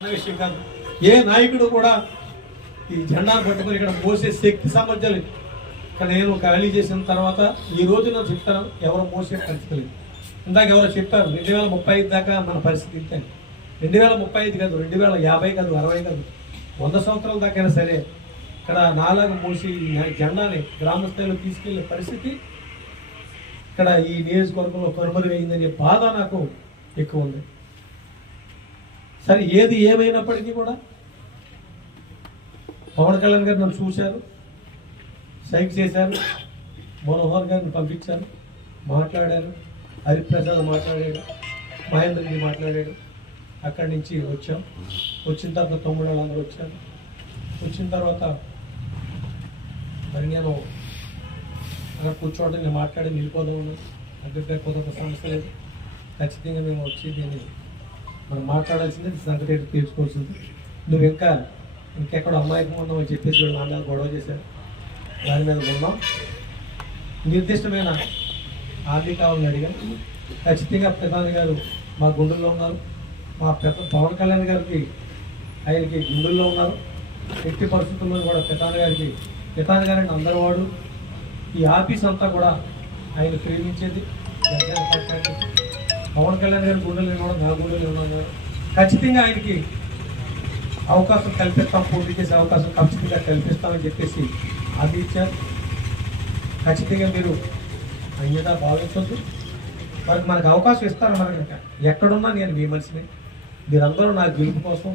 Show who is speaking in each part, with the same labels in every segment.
Speaker 1: విషయం కాదు ఏ నాయకుడు కూడా ఈ జెండాను పట్టుకుని ఇక్కడ మోసే శక్తి సామర్థ్యాలు ఇక్కడ నేను ఖాళీ చేసిన తర్వాత ఈ రోజు నేను చెప్తాను ఎవరు మోసే పరిస్థితి లేదు. ఇందాక ఎవరో చెప్తారు రెండు వేల ముప్పై ఐదు దాకా మన పరిస్థితి ఇంతే. రెండు వేల ముప్పై ఐదు కాదు రెండు వేల యాభై కాదు అరవై కాదు వంద సంవత్సరాల దాకైనా సరే ఇక్కడ నాలుగు మూసి ఈ జెండాని గ్రామ స్థాయిలో తీసుకెళ్ళే పరిస్థితి ఇక్కడ ఈ నియోజకవర్గంలో కనుమరుగైందనే బాధ నాకు ఎక్కువ ఉంది. సరే ఏది ఏమైనప్పటికీ కూడా పవన్ కళ్యాణ్ గారు నన్ను చూశారు సైక్ చేశారు మనోహర్ గారిని పంపించారు మాట్లాడారు హరిప్రసాద్ మాట్లాడాడు మహేంద్ర మాట్లాడాడు. అక్కడి నుంచి వచ్చాం. వచ్చిన తర్వాత తమ్ముడు వాళ్ళందరూ వచ్చారు. వచ్చిన తర్వాత మరి నేను అక్కడ కూర్చోవడం నేను మాట్లాడి వెళ్ళిపోదాం ఉన్నాను అభిప్రాయ కొత్త సమస్య లేదు. ఖచ్చితంగా మేము వచ్చి దీన్ని మనం మాట్లాడాల్సింది సంగతి తీర్చుకోవాల్సింది నువ్వు ఇంకా ఇంకెక్కడ అమ్మాయికి ఉన్నావు అని చెప్పేసి వీళ్ళు నాన్న గొడవ చేశారు. దాని మీద ఉన్నాం. నిర్దిష్టమైన ఆర్థిక కావాలని అడిగాను ఖచ్చితంగా ప్రధాని గారు మా గుండెల్లో ఉన్నారు. మా పెద్ద పవన్ కళ్యాణ్ గారికి ఆయనకి గుండెల్లో ఉన్నారు. ఎట్టి పరిస్థితుల్లో కూడా ప్రధాని గారికి ప్రధాని గారిని అందరూ వాడు. ఈ ఆఫీస్ అంతా కూడా ఆయన ప్రేమించేది. పవన్ కళ్యాణ్ గారు గుండెలు కూడా నా గుండెలు ఉన్నారు ఖచ్చితంగా ఆయనకి అవకాశం కల్పిస్తాం పోటీ చేసే అవకాశం ఖచ్చితంగా కల్పిస్తామని చెప్పేసి అది ఇచ్చారు. ఖచ్చితంగా మీరు అయ్యేదా భావించొద్దు. మరి మనకు అవకాశం ఇస్తారు మనకి ఇంకా. ఎక్కడున్నా నేను మీ మనిషిని. మీరందరూ నా గెలుపు కోసం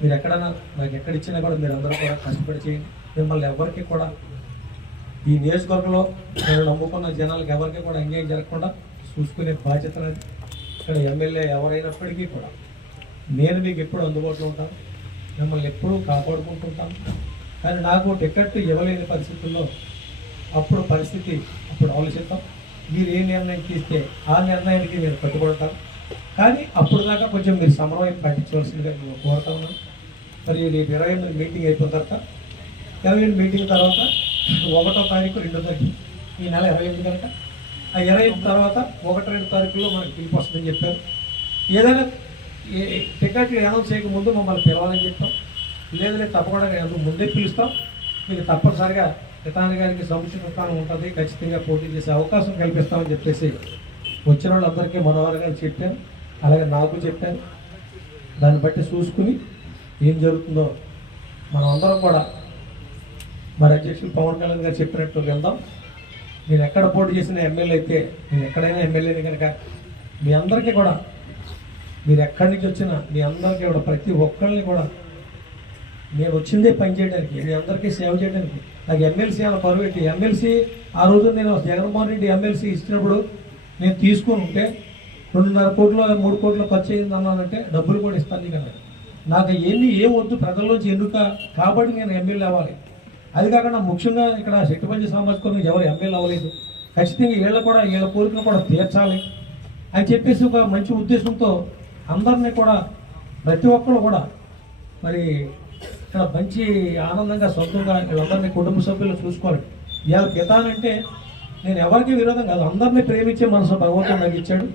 Speaker 1: మీరు ఎక్కడన్నా నాకు ఎక్కడ ఇచ్చినా కూడా మీరందరూ కూడా కష్టపడి చేయండి. మిమ్మల్ని ఎవరికి కూడా ఈ నియోజకవర్గంలో నేను నమ్ముకున్న జనాలకు ఎవరికి కూడా అన్యాయం జరగకుండా చూసుకునే బాధ్యత అనేది ఇక్కడ ఎమ్మెల్యే ఎవరైనప్పటికీ కూడా నేను మీకు ఎప్పుడు అందుబాటులో ఉంటాను. మిమ్మల్ని ఎప్పుడూ కాపాడుకుంటుంటాను. కానీ నాకు టికెట్ ఇవ్వలేని పరిస్థితుల్లో అప్పుడు పరిస్థితి అప్పుడు ఆలోచిద్దాం. మీరు ఏ నిర్ణయం తీస్తే ఆ నిర్ణయానికి నేను కట్టుబడతాను. కానీ అప్పుడు దాకా కొంచెం మీరు సమన్వయం పాటించవలసిందిగా నేను కోరుతా ఉన్నాను. మరి రేపు ఇరవై ఎనిమిది మీటింగ్ అయిపోయిన తర్వాత ఇరవై ఎనిమిది మీటింగ్ తర్వాత ఒకటో తారీఖు రెండో తారీఖు ఈ నెల ఇరవై ఎనిమిది కనుక ఆ ఇరవై తర్వాత ఒకటి రెండు తారీఖులో మనకి పిలుపు వస్తుందని చెప్పారు. ఏదైనా ఏ టికెట్లు అనౌన్స్ చేయకముందు మమ్మల్ని పిలవాలని చెప్తాం లేదంటే తప్పకుండా నేను ముందే పిలుస్తాం. మీకు తప్పనిసరిగా ప్రధాని గారికి సముచిత స్థానం ఉంటుంది. ఖచ్చితంగా పోటీ చేసే అవకాశం కల్పిస్తామని చెప్పేసి వచ్చిన వాళ్ళందరికీ మనోహర్ గారు చెప్పాను. అలాగే నాకు చెప్పాను. దాన్ని బట్టి చూసుకుని ఏం జరుగుతుందో మనం అందరం కూడా మరి అధ్యక్షులు పవన్ కళ్యాణ్ గారు చెప్పినట్టు వెళ్దాం నేను ఎక్కడ పోటీ చేసిన ఎమ్మెల్యే అయితే నేను ఎక్కడైనా ఎమ్మెల్యేని కనుక మీ అందరికీ కూడా మీరు ఎక్కడి నుంచి వచ్చినా మీ అందరికీ కూడా ప్రతి ఒక్కరిని కూడా నేను వచ్చిందే పని చేయడానికి మీ అందరికీ సేవ చేయడానికి. నాకు ఎమ్మెల్సీ అన్న పరువు పెట్టి ఎమ్మెల్సీ ఆ రోజు నేను జగన్మోహన్ రెడ్డి ఎమ్మెల్సీ ఇచ్చినప్పుడు నేను తీసుకుని ఉంటే రెండున్నర కోట్లు మూడు కోట్లు ఖర్చు అయింది అన్నానంటే డబ్బులు కూడా ఇస్తాను నీకన్నా. నాకు ఎన్ని ఏం వద్దు ప్రజల్లోంచి ఎన్నుక కాబట్టి నేను ఎమ్మెల్యే అవ్వాలి. అది కాకుండా ముఖ్యంగా ఇక్కడ శక్తిపంచ సామాజిక ఎవరు ఎమ్మెల్యే అవ్వలేదు. ఖచ్చితంగా వీళ్ళ కూడా వీళ్ళ కోరికను కూడా తీర్చాలి అని చెప్పేసి ఒక మంచి ఉద్దేశంతో అందరినీ కూడా ప్రతి ఒక్కరు కూడా మరి ఇక్కడ మంచి ఆనందంగా సొంతంగా వీళ్ళందరినీ కుటుంబ సభ్యులు చూసుకోవాలి. ఇవాళ పితానంటే నేను ఎవరికి విరోధం కాదు. అందరినీ ప్రేమించే మనసు భగవంతుడు నాకు ఇచ్చాడు.